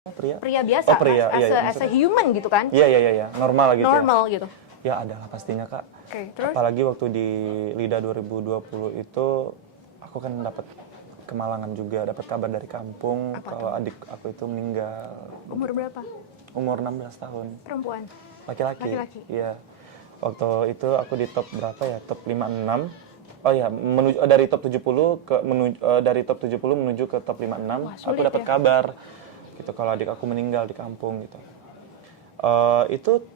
Pria biasa, Oh, pria. as a human gitu kan? Iya. Normal gitu. Normal gitu. Ya adalah pastinya Kak. Oke, terus? Apalagi waktu di LIDA 2020 itu aku kan dapat kemalangan juga, dapat kabar dari kampung kalau adik aku itu meninggal. Umur berapa? Umur 16 tahun. Perempuan? Laki-laki. Laki-laki. Iya. Waktu itu aku di top berapa ya? Top 56. Oh ya, menuju dari top 70 dari top 70 menuju ke top 56. Wah, Aku sulit dapat ya? kabar gitu kalau adik aku meninggal di kampung gitu. Itu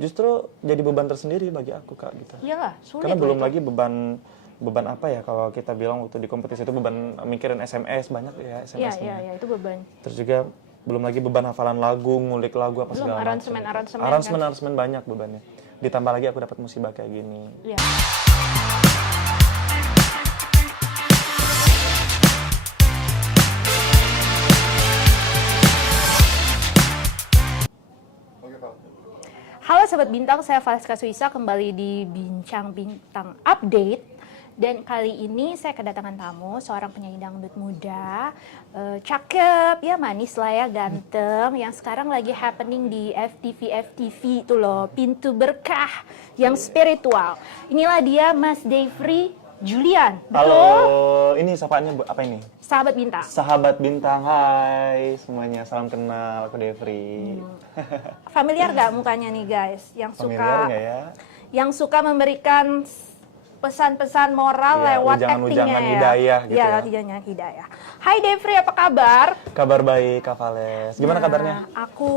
justru jadi beban tersendiri bagi aku Kak gitu. Iyalah, sulit. Karena belum itu. lagi beban apa ya kalau kita bilang waktu di kompetisi itu beban mikirin SMS banyak ya SMS-nya. Iya, itu beban. Terus juga belum lagi beban hafalan lagu, ngulik lagu apa Belum segala aransemen-aransemen kan? Aransemen banyak bebannya. Ditambah lagi aku dapat musibah kayak gini. Iya. Halo Sobat Bintang, saya Valeska Suisa kembali di Bincang Bintang Update. Dan kali ini saya kedatangan tamu, seorang penyanyi dangdut muda, cakep, ya manis lah ya, ganteng, yang sekarang lagi happening di FTV itu loh, Pintu Berkah yang spiritual. Inilah dia Mas Devri Julian. Betul? Halo, ini sapaannya apa ini? Sahabat Bintang. Sahabat Bintang, hai semuanya, salam kenal, aku Devri. Familiar gak mukanya nih guys? Yang Familiar suka nggak ya? yang suka memberikan pesan-pesan moral Iya, lewat ujangan-ujangan actingnya ya. hidayah gitu ya. Ujangan hidayah. Hai Devri, apa kabar? Kabar baik, Kak Vales. Gimana Nah, kabarnya? Aku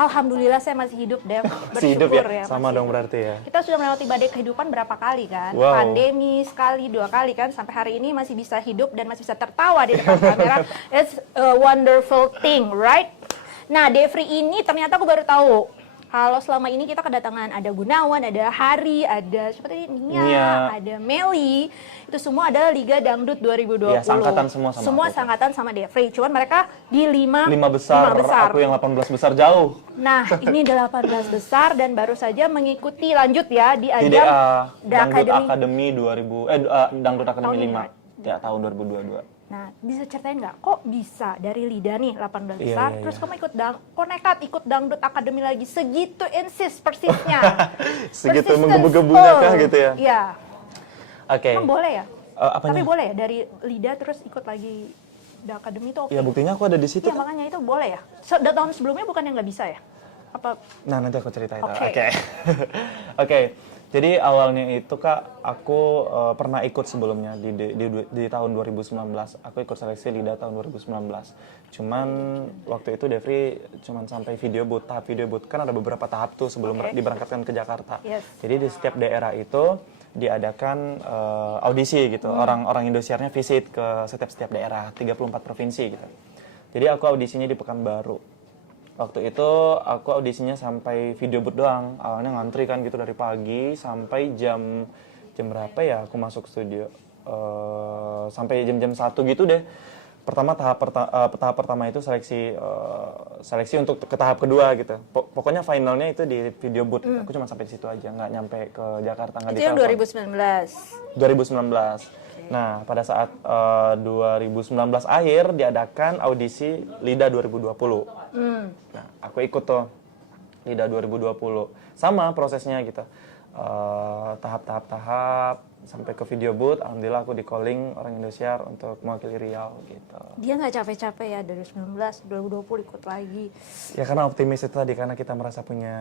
alhamdulillah saya masih hidup, Dev. Masih hidup Bersyukur ya? ya. Sama masih dong hidup. berarti ya. Kita sudah melewati badai kehidupan berapa kali kan? Wow. Pandemi sekali, 2 kali kan, sampai hari ini masih bisa hidup dan masih bisa tertawa di depan kamera. It's a wonderful thing, right? Nah, Devri ini ternyata aku baru tahu kalau selama ini kita kedatangan ada Gunawan, ada Hari, ada siapa tadi? Nia, ada Meli. Itu semua adalah Liga Dangdut 2020. Iya, seangkatan semua sama Semua aku. seangkatan sama Devri. Cuman mereka di 5 besar, aku yang 18 besar jauh. Nah, ini 18 besar dan baru saja mengikuti lanjut ya di ajang TDA, The Dangdut Academy. Academy 2000, Dangdut Academy Tahun 5. ini, Ya, tahun 2022. Nah, bisa ceritain nggak kok bisa dari Lida nih 18 Iya, besar, iya, terus iya. kamu kok nekat ikut Dangdut Academy lagi segitu insist persisnya. Segitu Persistence. menggebu-gebunya kah gitu ya? Iya. Oke. Emang boleh ya? Apanya? Tapi boleh ya dari Lida terus ikut lagi The Academy itu oke? Ya buktinya aku ada di situ Iya, kan. makanya itu boleh ya? Tahun sebelumnya bukan yang nggak bisa ya? Apa? Nah, nanti aku ceritain. Oke. Oke. Oke. Jadi awalnya itu Kak, aku pernah ikut sebelumnya di tahun 2019. Aku ikut seleksi LIDA tahun 2019. Cuman waktu itu Devri cuman sampai tahap video booth. Kan ada beberapa tahap tuh sebelum diberangkatkan ke Jakarta. Yes. Jadi di setiap daerah itu diadakan audisi gitu. Orang Indosiarnya visit ke setiap daerah, 34 provinsi gitu. Jadi aku audisinya di Pekanbaru. Waktu itu aku audisinya sampai video booth doang. Awalnya ngantri kan gitu dari pagi sampai jam berapa ya aku masuk studio. Sampai jam 1 gitu deh. Tahap pertama itu seleksi untuk ke tahap kedua gitu. Pokoknya finalnya itu di video booth. Aku cuma sampai di situ aja, nggak nyampe ke Jakarta, nggak Itu yang ditelepon. 2019. 2019. Nah, pada saat 2019 akhir diadakan audisi LIDA 2020. Nah, aku ikut tuh LIDA 2020. Sama prosesnya gitu. Tahap sampai ke video booth. Alhamdulillah aku di calling orang Indosiar untuk mewakili Riau gitu. Dia nggak capek-capek ya dari 2019, 2020 ikut lagi. Ya karena optimis itu tadi, karena kita merasa punya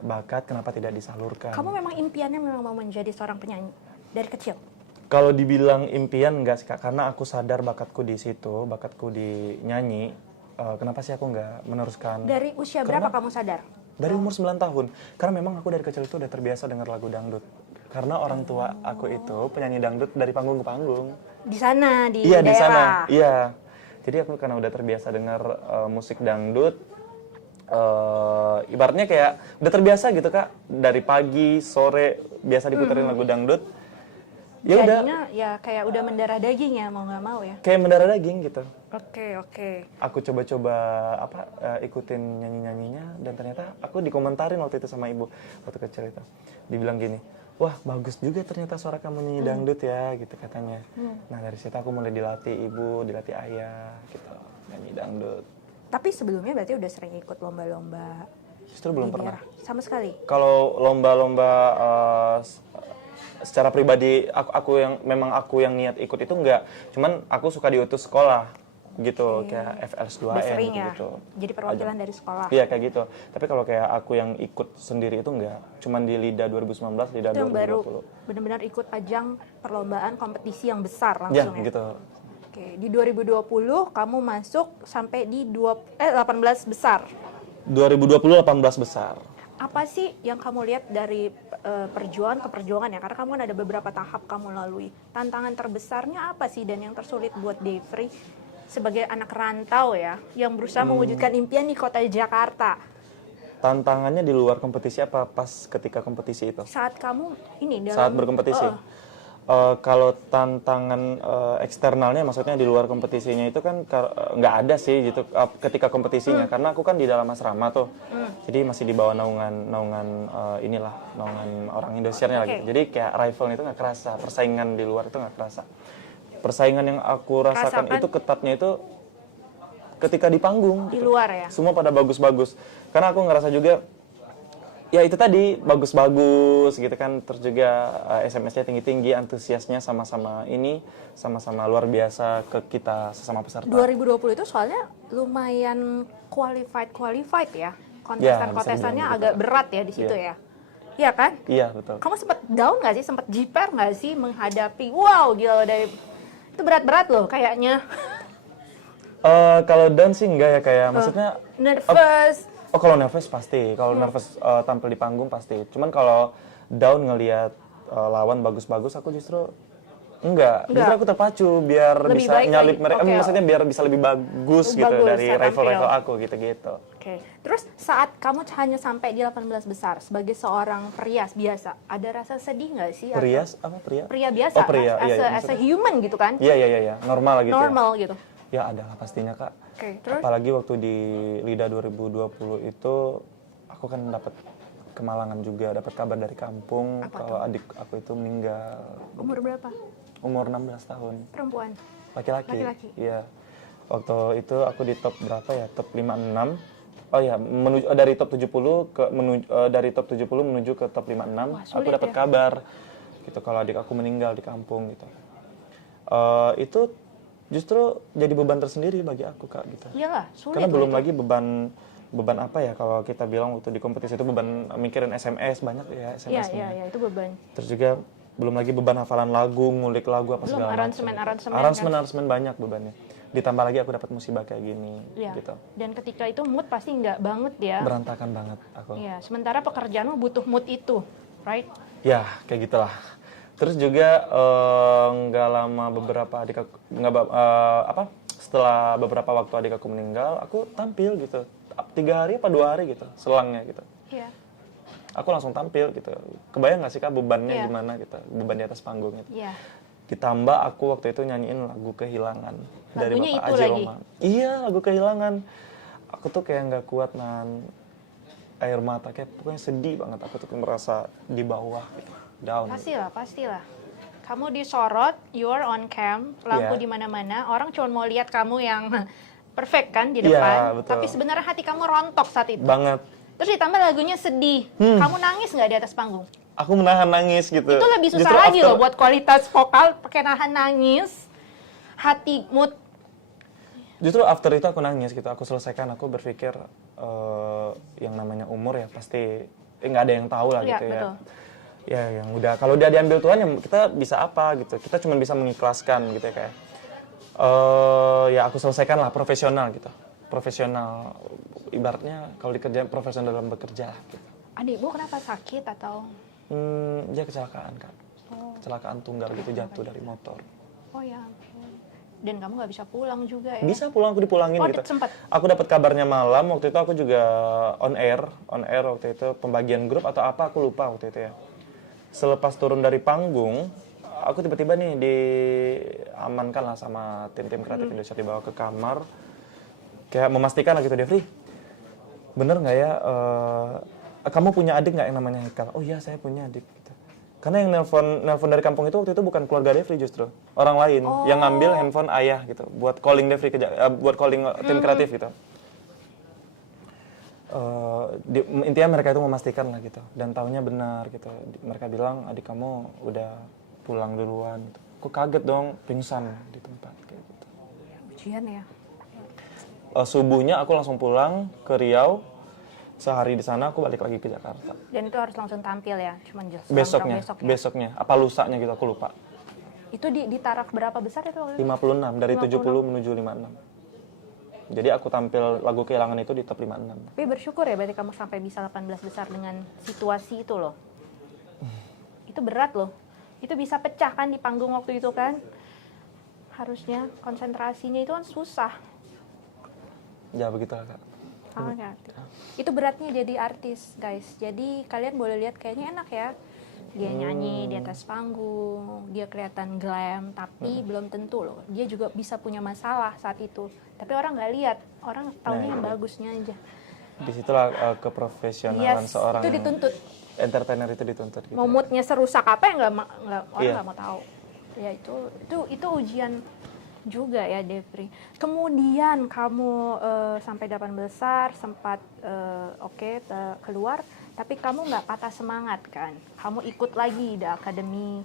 bakat, kenapa tidak disalurkan. Kamu memang impiannya memang mau menjadi seorang penyanyi dari kecil? Kalau dibilang impian enggak sih Kak, karena aku sadar bakatku di situ, bakatku di nyanyi. Kenapa sih aku nggak meneruskan? Dari usia berapa kamu sadar? Dari umur 9 tahun. Karena memang aku dari kecil itu udah terbiasa dengar lagu dangdut. Karena orang tua aku itu penyanyi dangdut dari panggung ke panggung. Di sana, di Iya, daerah? di sana. Iya. Jadi aku karena udah terbiasa dengar musik dangdut, ibaratnya kayak udah terbiasa gitu Kak. Dari pagi, sore, biasa diputerin lagu dangdut. Ya udah. Jadinya ya kayak udah mendarah daging ya, mau nggak mau ya? Kayak mendarah daging gitu. Oke. Aku coba-coba ikutin nyanyi-nyanyinya, dan ternyata aku dikomentarin waktu itu sama ibu waktu kecil itu. Dibilang gini, wah bagus juga ternyata suara kamu nyanyi dangdut ya gitu katanya. Nah dari situ aku mulai dilatih ibu, dilatih ayah gitu, nyanyi dangdut. Tapi sebelumnya berarti udah sering ikut lomba-lomba Justru belum di pernah. daerah? Sama sekali? Kalau lomba-lomba secara pribadi aku yang niat ikut itu enggak. Cuman aku suka diutus sekolah gitu, kayak FLS 2N Udah sering ya? gitu. Jadi perwakilan dari sekolah? Iya kayak gitu. Tapi kalau kayak aku yang ikut sendiri itu enggak. Cuman di LIDA 2019, LIDA Itu yang 2020. baru benar-benar ikut ajang perlombaan kompetisi yang besar Ya, langsung ya? gitu. Oke, di 2020 kamu masuk sampai di 18 besar. 2020 18 besar. Apa sih yang kamu lihat dari perjuangan ke perjuangan ya? Karena kamu kan ada beberapa tahap kamu lalui. Tantangan terbesarnya apa sih dan yang tersulit buat Devri sebagai anak rantau ya, yang berusaha mewujudkan impian di kota Jakarta? Tantangannya di luar kompetisi apa pas ketika kompetisi itu? Saat kamu ini dalam Saat berkompetisi. Kalau tantangan eksternalnya, maksudnya di luar kompetisinya itu kan nggak ada sih gitu ketika kompetisinya, karena aku kan di dalam asrama tuh, jadi masih di bawah naungan orang Indosiarnya Oke. gitu. Jadi kayak rivalnya itu nggak kerasa, persaingan di luar itu nggak kerasa. Persaingan yang aku rasakan itu ketatnya itu ketika di panggung. di Gitu. luar ya? Semua pada bagus-bagus, karena aku ngerasa juga ya itu tadi bagus-bagus gitu kan, terus juga SMS-nya tinggi-tinggi, antusiasnya sama-sama luar biasa ke kita sesama peserta. 2020 itu soalnya lumayan qualified ya. Kontestan-kontestannya bisa dibilang agak gitu. berat ya di situ ya. Iya kan? Iya betul. Kamu sempat down nggak sih? Sempat jiper nggak sih menghadapi? Wow, gila dari itu berat-berat loh kayaknya. Kalau down sih enggak ya, kayak maksudnya Nervous. kalau nervous pasti, kalau nervous tampil di panggung pasti. Cuman kalau down ngelihat lawan bagus-bagus, aku justru enggak. Justru aku terpacu biar Lebih bisa baik nyalip lagi. mereka. Oke. Maksudnya biar bisa lebih bagus gitu Bagus dari saat rival-rival tampil. aku gitu-gitu. Oke. Terus saat kamu hanya sampai di 18 besar sebagai seorang perias biasa, ada rasa sedih nggak sih? Perias apa pria? Pria biasa, Oh, pria. as, Iya, as a human gitu kan? Iya, normal gitu. Normal gitu. Ya ada lah pastinya Kak. Oke, terus? Apalagi waktu di LIDA 2020 itu aku kan dapat kemalangan juga, dapat kabar dari kampung kalau adik aku itu meninggal. Umur berapa? Umur 16 tahun. Perempuan. Laki-laki. Laki-laki. Iya. Waktu itu aku di top berapa ya? Top 56. Oh ya, dari top 70 dari top 70 menuju ke top 56. Wah, Aku sulit dapat ya. kabar gitu kalau adik aku meninggal di kampung gitu. Itu justru jadi beban tersendiri bagi aku Kak gitu. Iyalah, sulit. Karena loh belum itu. lagi beban apa ya, kalau kita bilang waktu di kompetisi itu beban mikirin SMS banyak ya Iya, SMS-nya. iya, itu beban. Terus juga belum lagi beban hafalan lagu, ngulik lagu apa Belum segala aransemen-aransemen, aransemen banyak bebannya. Ditambah lagi aku dapat musibah kayak gini Iya. gitu. Dan ketika itu mood pasti nggak banget ya. Berantakan banget aku. Iya, sementara pekerjaanmu butuh mood itu, right? Ya, kayak gitulah. Terus juga nggak lama setelah beberapa waktu adik aku meninggal, aku tampil gitu. 3 hari apa 2 hari gitu, selangnya gitu. Iya. Aku langsung tampil gitu. Kebayang nggak sih Kak bebannya Iya. gimana gitu, beban di atas panggung gitu. Iya. Ditambah aku waktu itu nyanyiin lagu Kehilangan dari Lagunya Bapak itu Aji lagi? Roma. Iya, lagu Kehilangan. Aku tuh kayak nggak kuat air mata, kayak pokoknya sedih banget. Aku tuh merasa di bawah gitu, down. Pastilah. Kamu disorot, you are on cam, lampu Iya. di mana-mana, orang cuma mau lihat kamu yang perfect kan di Iya, depan, betul. tapi sebenarnya hati kamu rontok saat itu. Banget. Terus ditambah lagunya sedih. Kamu nangis nggak di atas panggung? Aku menahan nangis gitu. Itu lebih susah Justru lagi after- loh buat kualitas vokal, pakai nahan nangis, hati mood. Justru after itu aku nangis gitu. Aku selesaikan, aku berpikir yang namanya umur ya pasti nggak ada yang tahu lah Iya, gitu ya. betul. Ya yang udah, kalau udah diambil Tuhan ya kita bisa apa gitu. Kita cuma bisa mengikhlaskan gitu ya kayak. Ya aku selesaikan lah, profesional gitu. Profesional, ibaratnya kalau dikerjain profesional dalam bekerja gitu. Adikmu kenapa sakit atau? Dia kecelakaan Kak. Kecelakaan tunggal gitu, jatuh dari motor. Oh ya ampun. Dan kamu nggak bisa pulang juga ya? Bisa pulang, aku dipulangin Oh, gitu. sempat. Aku dapat kabarnya malam, waktu itu aku juga on air waktu itu, pembagian grup atau apa aku lupa waktu itu ya. Selepas turun dari panggung, aku tiba-tiba nih diamankan lah sama tim-tim kreatif Indonesia, dibawa ke kamar. Kayak memastikan lah gitu, Devri, bener nggak ya, kamu punya adik nggak yang namanya Hekal? Oh iya, saya punya adik. Gitu. Karena yang nelpon dari kampung itu waktu itu bukan keluarga Devri justru, orang lain yang ngambil handphone ayah gitu, buat calling Devri buat calling tim kreatif gitu. Intinya mereka itu memastikan lah gitu, dan tahunya benar gitu. Mereka bilang adik kamu udah pulang duluan. Aku kaget dong, pingsan di tempat kayak gitu. Ujian ya. Subuhnya aku langsung pulang ke Riau. Sehari di sana aku balik lagi ke Jakarta. Dan itu harus langsung tampil ya, cuman just Besoknya, apa lusanya gitu aku lupa. Itu di taraf berapa besar itu waktu itu? 56 dari 56. 70 menuju 56. Jadi aku tampil lagu Kehilangan itu di top 56. Tapi bersyukur ya berarti kamu sampai bisa 18 besar dengan situasi itu loh. Itu berat loh. Itu bisa pecah kan di panggung waktu itu kan. Harusnya konsentrasinya itu kan susah. Ya begitulah Kak. Itu beratnya jadi artis guys. Jadi kalian boleh lihat kayaknya enak ya. Dia nyanyi di atas panggung, dia kelihatan glam, tapi belum tentu loh. Dia juga bisa punya masalah saat itu. Tapi orang nggak lihat, orang taunya yang bagusnya aja. Disitulah keprofesionalan seorang itu dituntut. Entertainer itu dituntut. Gitu. Mau moodnya serusak apa ya orang nggak mau tahu. Ya itu ujian juga ya Devri. Kemudian kamu sampai 8 besar sempat keluar, tapi kamu nggak patah semangat kan? Kamu ikut lagi di Akademi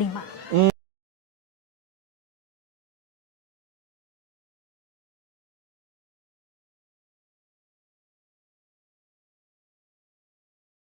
5.